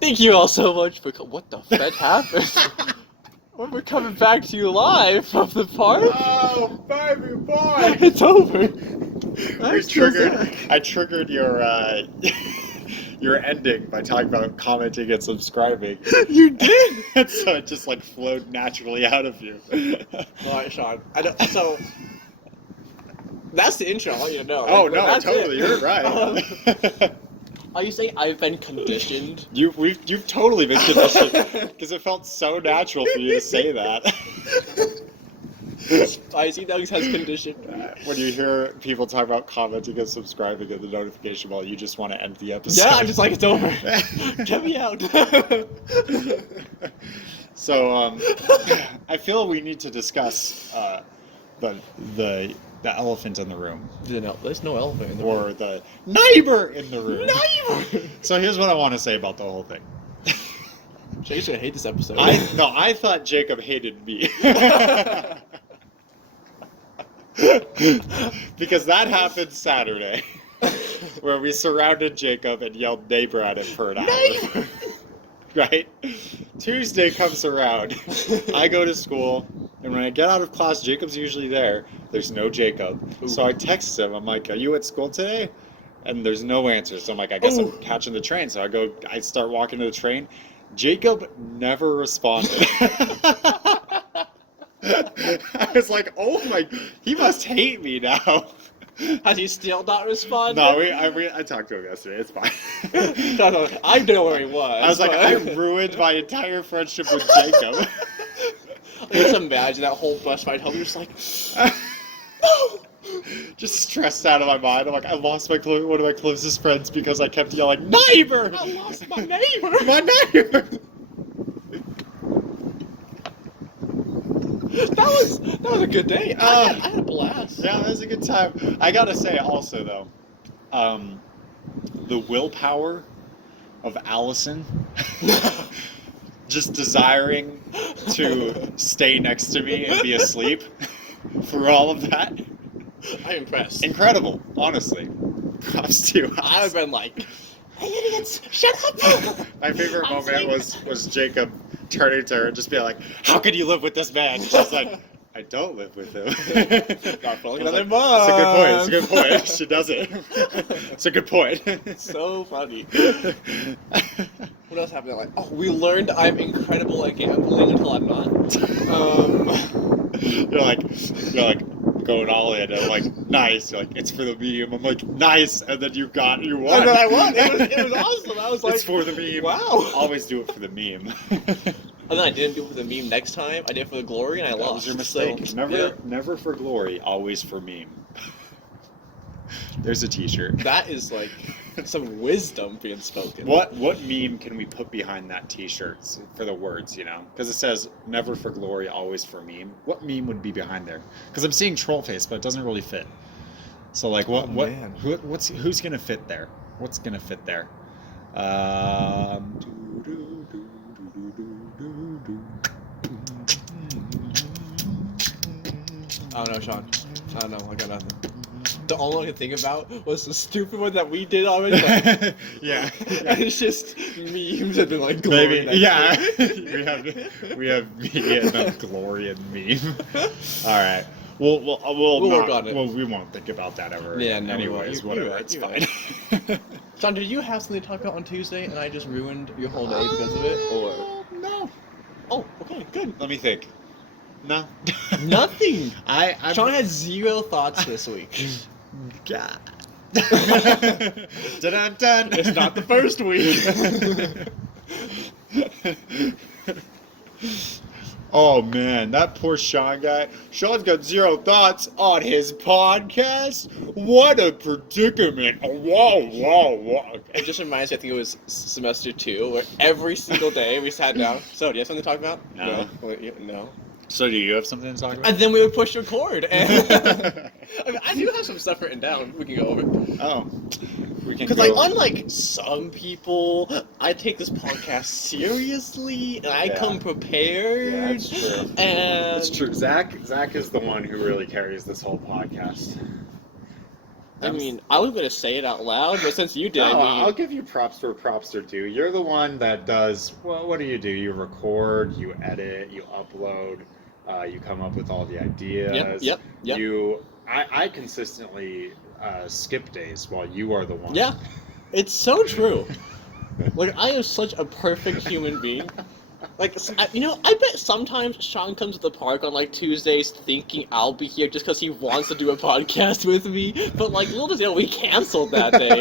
Thank you all so much for what the fuck happened? We're coming back to you live from the park. Oh, baby boy! It's over. I triggered your your ending by talking about commenting and subscribing. You did. So it just like flowed naturally out of you. All right, Sean. So that's the intro. I want you to know. Oh Like, no, that's totally, it. you're right. Are you saying I've been conditioned? You've totally been conditioned because it felt so natural for you to say that. Spicy Nuggs has conditioned. When you hear people talk about commenting and subscribing in the notification bell, you just want to end the episode. Yeah, I'm just like, it's over. Get me out. So, I feel we need to discuss the elephant in the room. There's no elephant in the room. Or the neighbor in the room. Neighbor! So here's what I want to say about the whole thing. Jake's gonna hate this episode. I thought Jacob hated me. Because that happened Saturday, where we surrounded Jacob and yelled neighbor at him for an hour. Neighbor! Right? Tuesday comes around. I go to school, and when I get out of class, Jacob's usually there. There's no Jacob. Ooh. So I text him. I'm like, are you at school today? And there's no answer. So I'm like, I guess I'm catching the train. So I start walking to the train. Jacob never responded. I was like, oh my, he must hate me now. Has he still not responded? No, I talked to him yesterday. It's fine. No, I know where he was. I was like, I ruined my entire friendship with Jacob. Just imagine that whole bus ride home. You're just like, No! Just stressed out of my mind. I'm like, I lost one of my closest friends because I kept yelling, neighbor! I lost my neighbor! My neighbor! That was a good day. I had a blast. Yeah, that was a good time. I gotta say also though, the willpower of Allison just desiring to stay next to me and be asleep for all of that. I'm impressed. Incredible, honestly. Props to you. I would have been like, hey idiots, shut up! My favorite moment was Jacob turning to her and just being like, how could you live with this man? She's like, I don't live with him. Not for I was another like, month. It's a good point. She doesn't. It's a good point. So funny. What else happened? Like, oh, we learned I'm incredible at gambling until I'm not. You're like going all in. I'm like, nice. You're like, it's for the meme. I'm like, nice. And then you won. And then I won. It was awesome. I was like, it's for the meme. Wow. Always do it for the meme. And then I didn't do it for the meme next time. I did it for the glory, and I lost. That was your mistake. So, Never for glory, always for meme. There's a t-shirt. That is like some wisdom being spoken. What meme can we put behind that t-shirt for the words, you know? Because it says never for glory, always for meme. What meme would be behind there? Because I'm seeing troll face, but it doesn't really fit. So like who's gonna fit there? What's gonna fit there? I don't know, Sean. I don't know. I got nothing. The only one I could think about was the stupid one that we did already. Like, Yeah. And it's just memes and then like glory. Maybe. Yeah. we have me and then glory and meme. All right. We'll work on it. Well, we won't think about that ever. Yeah, Again. no, Anyways, whatever. right, It's you're fine. right. Sean, did you have something to talk about on Tuesday and I just ruined your whole day because of it? Or No. oh, okay, good. Let me think. No. Nothing. I'm Sean had 0 thoughts this week. God. Dun-dun-dun. It's not the first week. Oh man, that poor Sean guy. Sean's got 0 thoughts on his podcast. What a predicament. Whoa. It just reminds me, I think it was semester 2, where every single day we sat down. So, do you have something to talk about? No. No. So do you have something to talk about? And then we would push record. And I mean, I do have some stuff written down we can go over. Oh. We can Because, go. like, unlike some people, I take this podcast seriously, and I come prepared. Yeah, that's true. And It's true. Zach is the one who really carries this whole podcast. I mean, I was gonna say it out loud, but since you did, No, I mean, I'll give you props where props are due. You're the one that does. Well, what do? You record, you edit, you upload, you come up with all the ideas. Yep. I consistently skip days while you are the one. Yeah, it's so true. Like, I am such a perfect human being. Like, I bet sometimes Sean comes to the park on, like, Tuesdays thinking I'll be here just because he wants to do a podcast with me. But, like, little does he know, we canceled that day.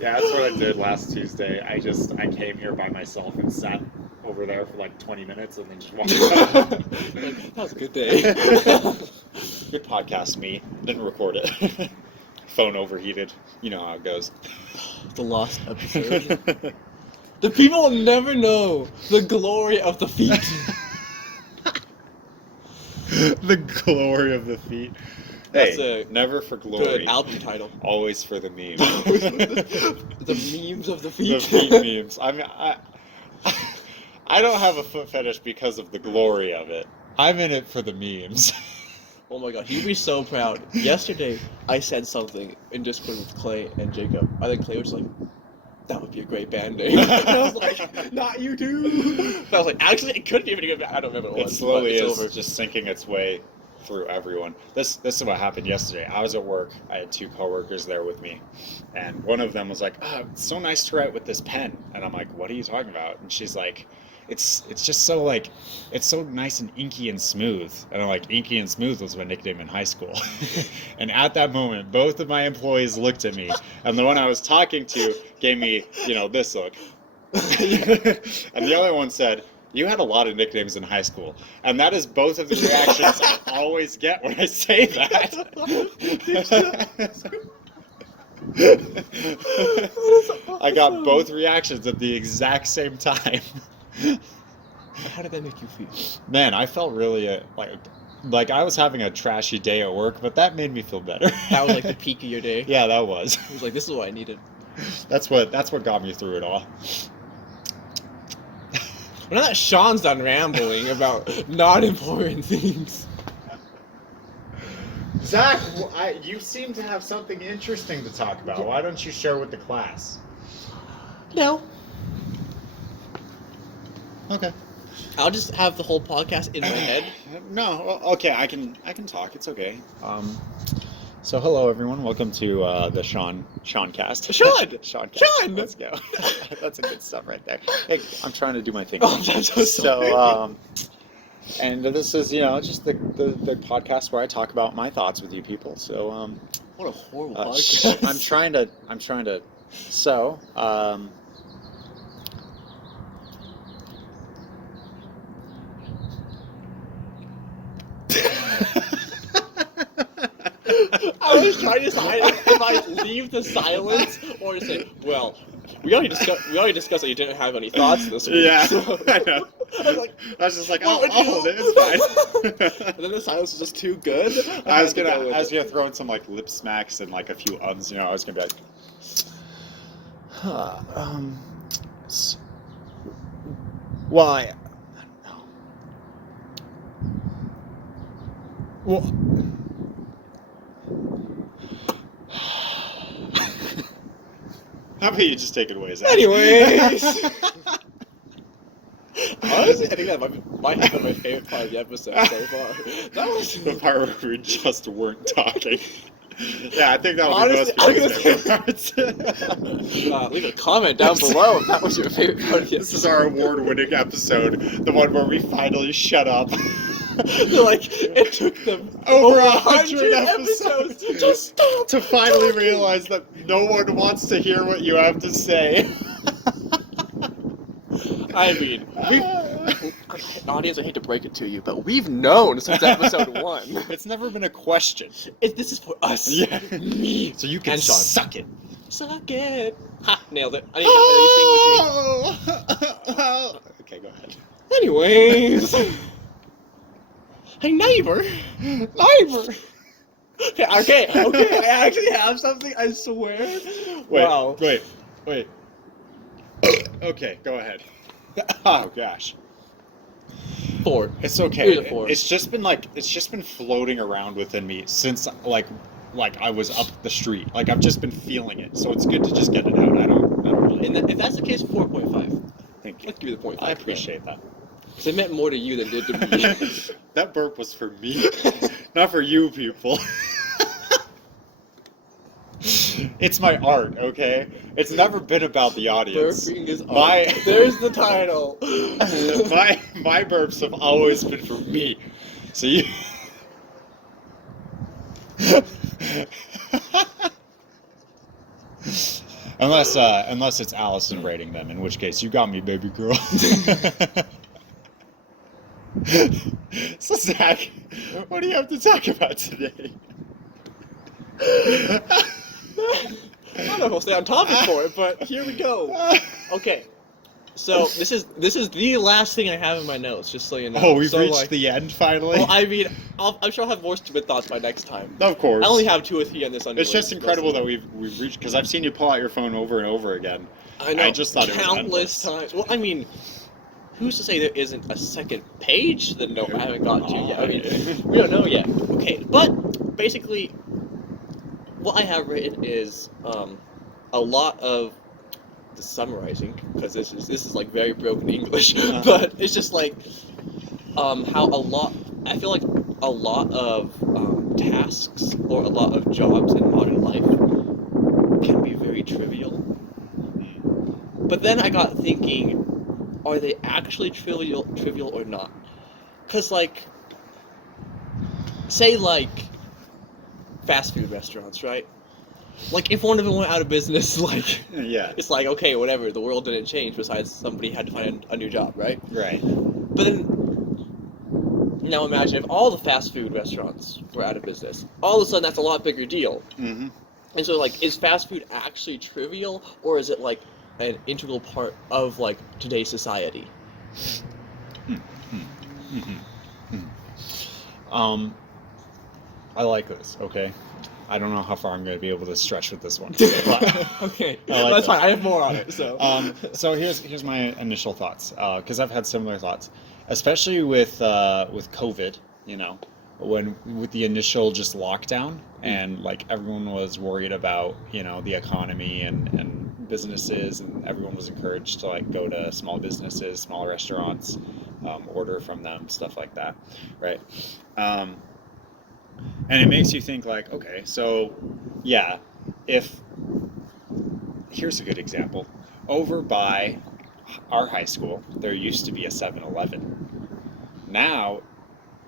Yeah, that's what I did last Tuesday. I came here by myself and sat over there for like 20 minutes and then just walked out. Like, that was a good day. Good podcast, me. Didn't record it. Phone overheated. You know how it goes. The lost episode. The people will never know the glory of the feet. The glory of the feet. That's Hey, never for glory. Good album title. Always for the meme. The memes of the feet. The feet memes. I mean, I don't have a foot fetish because of the glory of it. I'm in it for the memes. Oh my god, he'd be so proud. Yesterday, I said something in Discord with Clay and Jacob. I think Clay was like, that would be a great band name. And I was like, not you too. But I was like, actually, it could be a good band. I don't remember what it was. It slowly it's is over. just sinking its way through everyone. This is what happened yesterday. I was at work. I had 2 coworkers there with me. And one of them was like, oh, it's so nice to write with this pen. And I'm like, what are you talking about? And she's like, it's just so like, it's so nice and inky and smooth. And I'm like, inky and smooth was my nickname in high school. And at that moment, both of my employees looked at me, and the one I was talking to gave me, this look. And the other one said, you had a lot of nicknames in high school. And that is both of the reactions I always get when I say that. I got both reactions at the exact same time. How did that make you feel? Man, I felt really like I was having a trashy day at work, but that made me feel better. That was like the peak of your day? Yeah, that was. It was like, this is what I needed. That's what got me through it all. Well, now that Sean's done rambling about not important things. Zach, you seem to have something interesting to talk about. Why don't you share with the class? No. Okay. I'll just have the whole podcast in my head. No, okay, I can talk. It's okay. So hello everyone. Welcome to the Sean cast. Sean. Sean. Let's go. That's a good stuff right there. Hey, I'm trying to do my thing. Oh, that's so sorry. And this is just the podcast where I talk about my thoughts with you people. So what a horrible podcast. I'm trying to. So I was trying to decide if I leave the silence or say, well, we already discussed that you didn't have any thoughts this week. Yeah, so. I know. I was just like, I'll hold it. It's fine. And then the silence was just too good. I was gonna throw in some like lip smacks and like a few ums. I was gonna be like, why? I don't know. Well. How about you just take it away, Zach? Anyways. Honestly, I think that might have been my favorite part of the episode so far. That was the part where we just weren't talking. Yeah, I think that was honestly, the most favorite part. Leave a comment down below if that was your favorite part of the episode. This is our award-winning episode, the one where we finally shut up. Like, it took them over 100 episodes to stop. To finally realize that no one wants to hear what you have to say. I mean, audience, I hate to break it to you, but we've known since episode 1. It's never been a question. This is for us. Yeah. Me. So you can and Sean. suck it. Suck it. Ha, nailed it. I need to sing with me. Okay, go ahead. Anyways. Hey, neighbor. Okay, I actually have something, I swear. Wow. Wait. Okay, go ahead. Oh, gosh. 4. It's okay. Here's a 4. It's just been floating around within me since like I was up the street. Like I've just been feeling it. So it's good to just get it out. I don't really. And if that's the case, 4.5. Thank you. Let's give you the 0.5. I appreciate that. Because it meant more to you than it did to me. That burp was for me, not for you people. It's my art, okay? It's never been about the audience. Burping is My- art. There's the title. my burps have always been for me. So you. Unless it's Allison rating them, in which case you got me, baby girl. So Zach, what do you have to talk about today? I don't know if I'll stay on topic for it, but here we go. Okay, so this is the last thing I have in my notes, just so you know. Oh, we've so, reached like, the end finally. Well, I mean, I'm sure I'll have more stupid thoughts by next time. Of course. I only have 2 or 3 on this. It's just incredible that we've reached, because I've seen you pull out your phone over and over again. I know. I just thought it was countless endless. times. Well, I mean, who's to say there isn't a second page to the note I haven't gotten to yet? I mean, we don't know yet. Okay, but basically, what I have written is a lot of the summarizing, because this is like very broken English, but it's just like how I feel like a lot of tasks or a lot of jobs in modern life can be very trivial. But then I got thinking, are they actually trivial or not? Because, like, say, like, fast food restaurants, right? Like, if one of them went out of business, like, Yeah. it's like, okay, whatever, the world didn't change besides somebody had to find a new job, right? Right. But then, now imagine if all the fast food restaurants were out of business. All of a sudden, that's a lot bigger deal. Mm-hmm. And so, like, is fast food actually trivial, or is it, like, an integral part of, like, today's society? I like this. Okay. I don't know how far I'm going to be able to stretch with this one. But Okay, I like that's this. fine. I have more on it. So, so here's my initial thoughts, because I've had similar thoughts, especially with COVID. You know, when with the initial just lockdown and like everyone was worried about the economy and businesses, and everyone was encouraged to like go to small businesses, small restaurants, order from them, stuff like that, right? And it makes you think like, okay, so yeah, here's a good example. Over by our high school, there used to be a 7-Eleven. Now,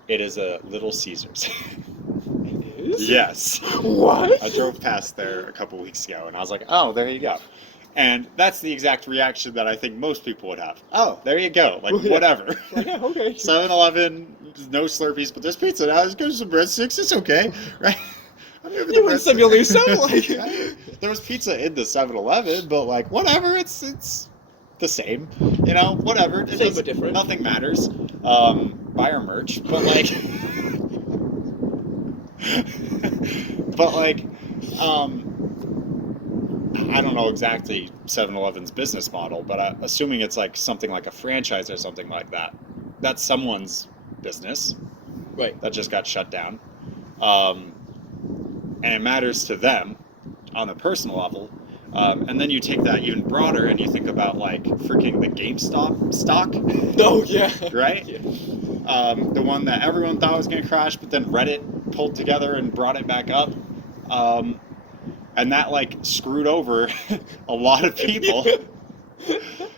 it is a Little Caesars. it is? Yes. What? I drove past there a couple weeks ago, and I was like, oh, there you go. And that's the exact reaction that I think most people would have. Oh, there you go. Like, whatever. Yeah, okay. 7-Eleven, no Slurpees, but there's pizza now. Let's go to some breadsticks. It's okay, right? You win some, you lose some. Like, there was pizza in the 7-Eleven, but like, whatever. It's the same, whatever. Same but different. Nothing matters. Buy our merch, but like, I don't know exactly 7-Eleven's business model, but assuming it's like something like a franchise or something like that, that's someone's business, right? That just got shut down, and it matters to them on a personal level. And then you take that even broader and you think about like freaking the GameStop stock. Oh yeah. Right? Yeah. The one that everyone thought was going to crash, but then Reddit pulled together and brought it back up. And that like screwed over a lot of people.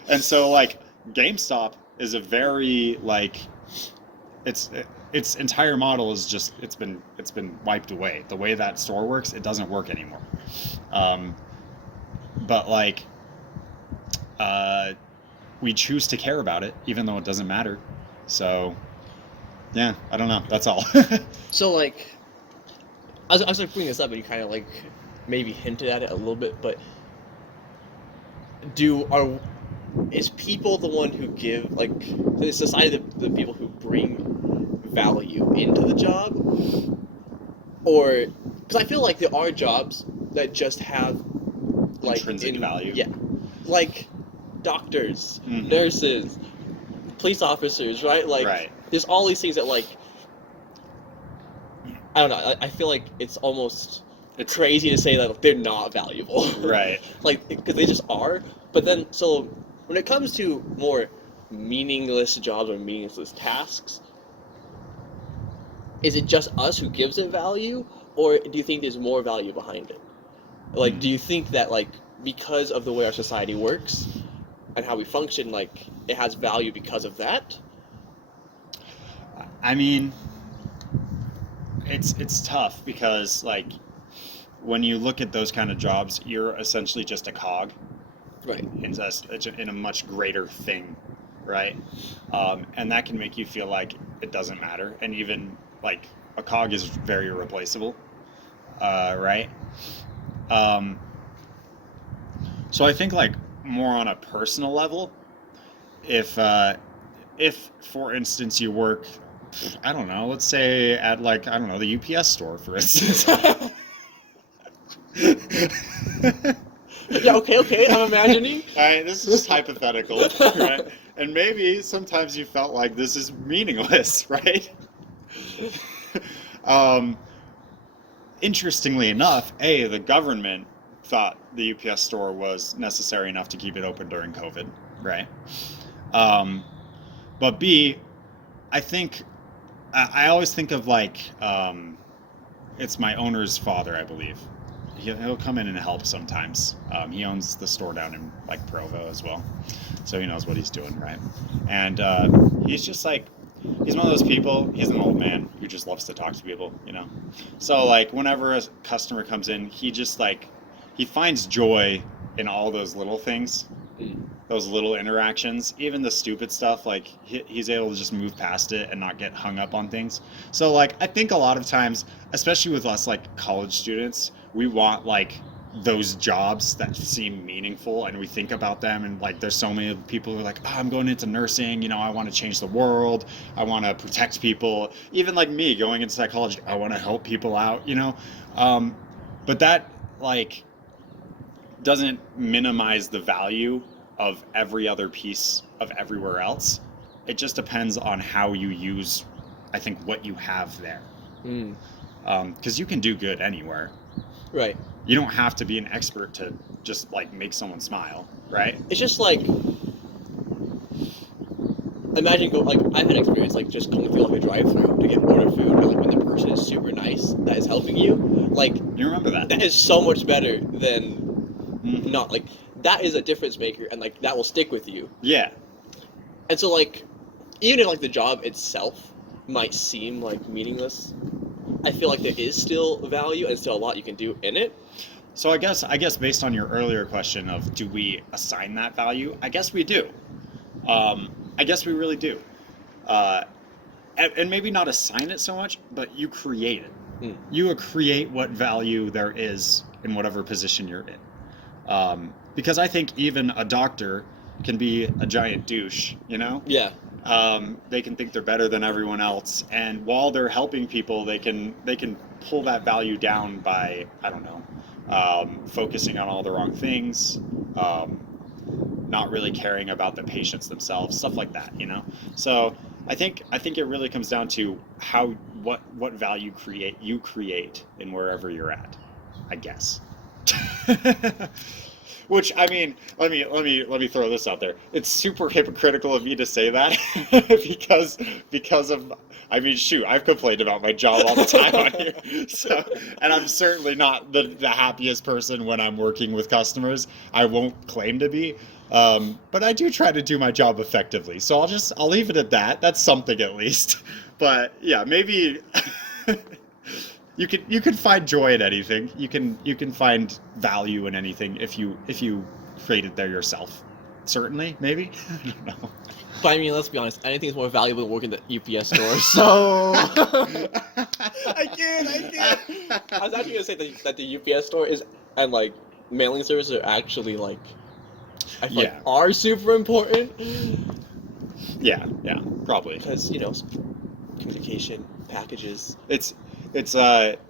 And so like GameStop is a very like its entire model is just it's been wiped away. The way that store works, it doesn't work anymore. But like we choose to care about it even though it doesn't matter. So yeah, I don't know. That's all. So like I was like bringing this up and you kind of like maybe hinted at it a little bit, but is people the one who give, like, the society the people who bring value into the job? Or, because I feel like there are jobs that just have, like, intrinsic value. Yeah. Like, doctors, Mhm. nurses, police officers, right? Like, Right. there's all these things that like I don't know. I feel like it's almost crazy to say that they're not valuable. Right. Like, because they just are. But then, so when it comes to more meaningless jobs or meaningless tasks, is it just us who gives it value, or do you think there's more value behind it? Like, do you think that like because of the way our society works and how we function, like it has value because of that? I mean, it's tough because like when you look at those kind of jobs, you're essentially just a cog Right. in a much greater thing, right? And that can make you feel like it doesn't matter, and even like a cog is very irreplaceable, right? So I think like more on a personal level, if for instance you work, I don't know, let's say at like I don't know the UPS store for instance. Yeah, okay, I'm imagining. All right, this is just hypothetical, right? And maybe sometimes you felt like this is meaningless, right? Interestingly enough, the government thought the UPS store was necessary enough to keep it open during COVID, right? But B, I think, I always think of like, it's my owner's father, I believe. He'll come in and help sometimes. He owns the store down in like Provo as well, so he knows what he's doing, right? And he's just like, he's one of those people. He's an old man who just loves to talk to people, you know. So like, whenever a customer comes in, he just like, he finds joy in all those little things, those little interactions, even the stupid stuff. Like he's able to just move past it and not get hung up on things. So like, I think a lot of times, especially with us like college students, we want like those jobs that seem meaningful, and we think about them, and like there's so many people who are like, I'm going into nursing, you know, I want to change the world, I want to protect people. Even like me going into psychology, I want to help people out, you know. But that like doesn't minimize the value of every other piece of everywhere else. It just depends on how you use, I think, what you have there. Because you can do good anywhere. Right. You don't have to be an expert to just like make someone smile, right? It's just like, imagine like I've had experience like just going through like a drive-through to get order food, and like when the person is super nice that is helping you, like You remember that? that is so much better than not like that is a difference maker, and like that will stick with you. Yeah. And so like even if like the job itself might seem like meaningless, I feel like there is still value and still a lot you can do in it. So I guess based on your earlier question of do we assign that value, I guess we do. I guess we really do. And maybe not assign it so much, but you create it. You create what value there is in whatever position you're in. Because I think even a doctor can be a giant douche, you know? Yeah. They can think they're better than everyone else, and while they're helping people, they can pull that value down by, I don't know, focusing on all the wrong things, not really caring about the patients themselves, stuff like that, you know. So I think it really comes down to what value you create in wherever you're at, I guess. Which, I mean, let me throw this out there. It's super hypocritical of me to say that because of, I mean, shoot, I've complained about my job all the time on here. So, and I'm certainly not the happiest person when I'm working with customers. I won't claim to be. But I do try to do my job effectively. So I'll leave it at that. That's something at least. But yeah, maybe you can find joy in anything. You can find value in anything if you create it there yourself. Certainly, maybe. I don't know. But I mean, let's be honest, anything's more valuable than working at the UPS store, so... I can't. I was actually going to say that the UPS store is, and like, mailing services are actually like, I feel like are super important. Yeah, probably. Because, you know, communication, packages... It's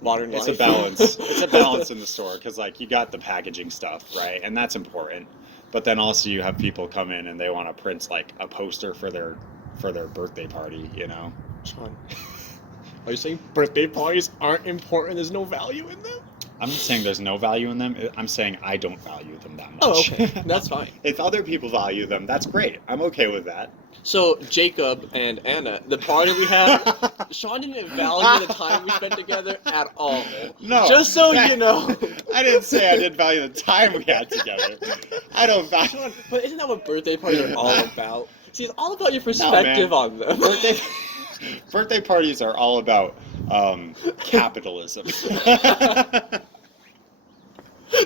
modern life. It's a balance. It's a balance in the store because like you got the packaging stuff, right, and that's important. But then also you have people come in and they want to print like a poster for their for their birthday party, you know. Sean, are you saying birthday parties aren't important? There's no value in them? I'm not saying there's no value in them. I'm saying I don't value them that much. Oh, okay. That's fine. If other people value them, that's great. I'm okay with that. So, Jacob and Anna, the party we had, Sean didn't value the time we spent together at all. No. Just so you know. I didn't say I didn't value the time we had together. I don't value. Sean, but isn't that what birthday parties are all about? See, it's all about your perspective on them. Birthday parties are all about capitalism.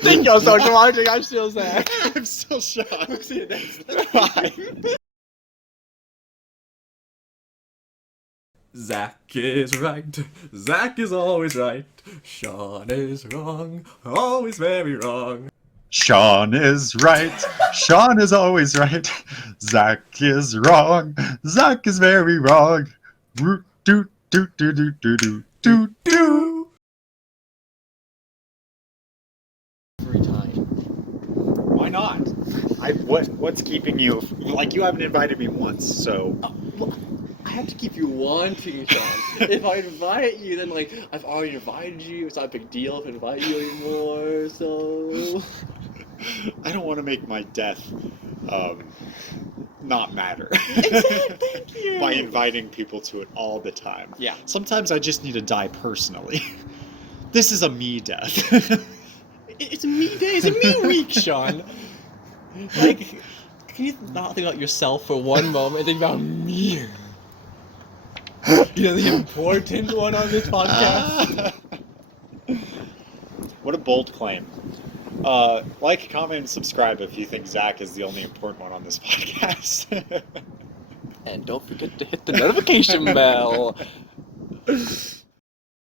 Thank you so much. I'm still Zach. I'm still shocked. See you next time. Zach is right. Zach is always right. Sean is wrong. Always very wrong. Sean is right. Sean is always right. Zach is wrong. Zach is very wrong. Do do do do do do do do. Every time. Why not? What's keeping you? Like, you haven't invited me once, so. Well, I have to keep you wanting, Sean. If I invite you, then like I've already invited you. It's not a big deal if I invite you anymore. So I don't want to make my death not matter. Exactly. Thank you. By inviting people to it all the time. Yeah. Sometimes I just need to die personally. This is a me death. It's a me day. It's a me week, Sean. Like, can you not think about yourself for one moment and think about me? You're the important one on this podcast. What a bold claim. Like, comment, and subscribe if you think Zach is the only important one on this podcast. And don't forget to hit the notification bell.